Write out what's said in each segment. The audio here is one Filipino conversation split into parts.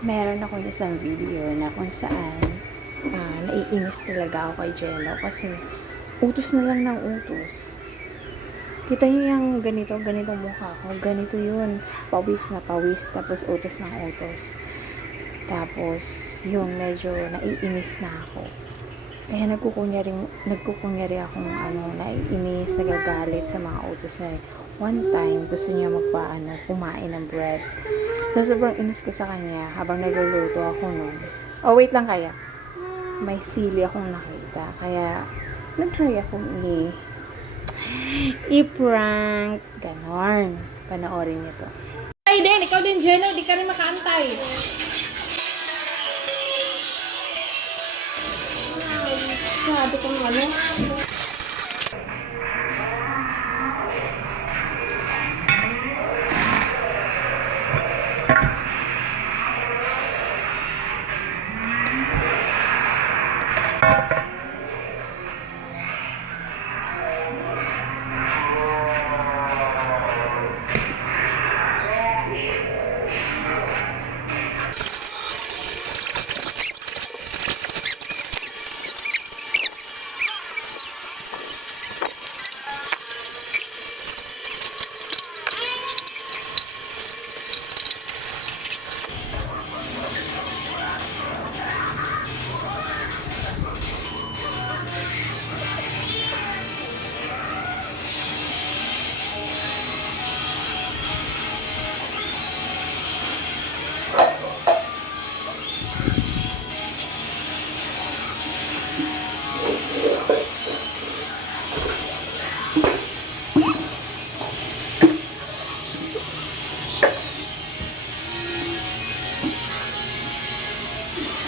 Meron ako isang video na kung saan naiinis talaga ako kay Jello kasi utos na lang ng utos. Kita niyo yung ganitong mukha ko, ganito yun, pawis na pawis, tapos utos ng utos. Tapos, yun, medyo naiinis na ako. Kaya nagkukunyari akong naiinis, nagagalit sa mga utos na one time, gusto niya kumain ng bread. So, sobrang inis ko sa kanya habang nagluluto ako nun. Oh, wait lang kaya. May sili akong nakita. Kaya, nag-try akong i-prank. Ganon. Panoorin niyo to. Ay din, ikaw din, Jenna, di ka rin makaantay. Sabi kong ano?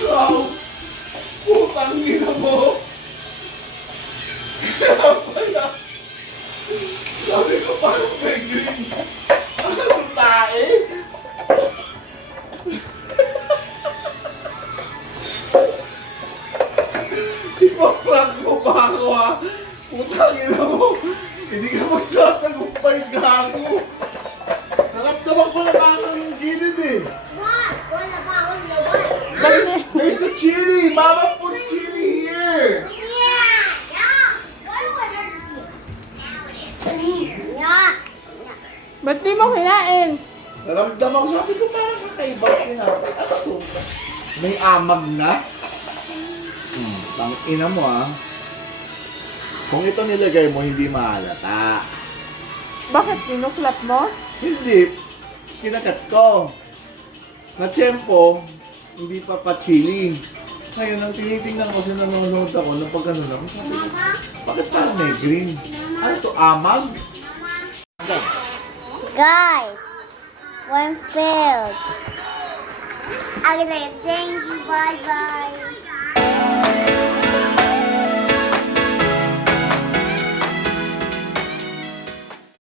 Wow! Putang ina mo! Kaya pala, sabi ko parang may green. Ano ito tae? Ipaprank mo pa ako ha? Putang ina mo! Hindi ka magtatagumpay, gago! Naramdaman ko na parang yung gilid eh! What? Wala ba akong lawan? There's the chili! Mama put chili here! Yeah! Yeah! Wala wala Yeah! Ba't di mo kinain? Naramdaman ko, sabi ko parang kakaibang tinapay. Ano to? May amag na? Tangina mo ah. Kung ito nilagay mo, hindi mahalata. Bakit kinuklat mo? Hindi. Kinakat ko. Na tempo, hindi pa pa-chili. Ngayon, ang tinitingnan ko sa nanonood ako, nung pagkano na, sabi ko, bakit parang may green? Ano to, amag? Guys, one failed. I'm gonna thank you. Bye bye.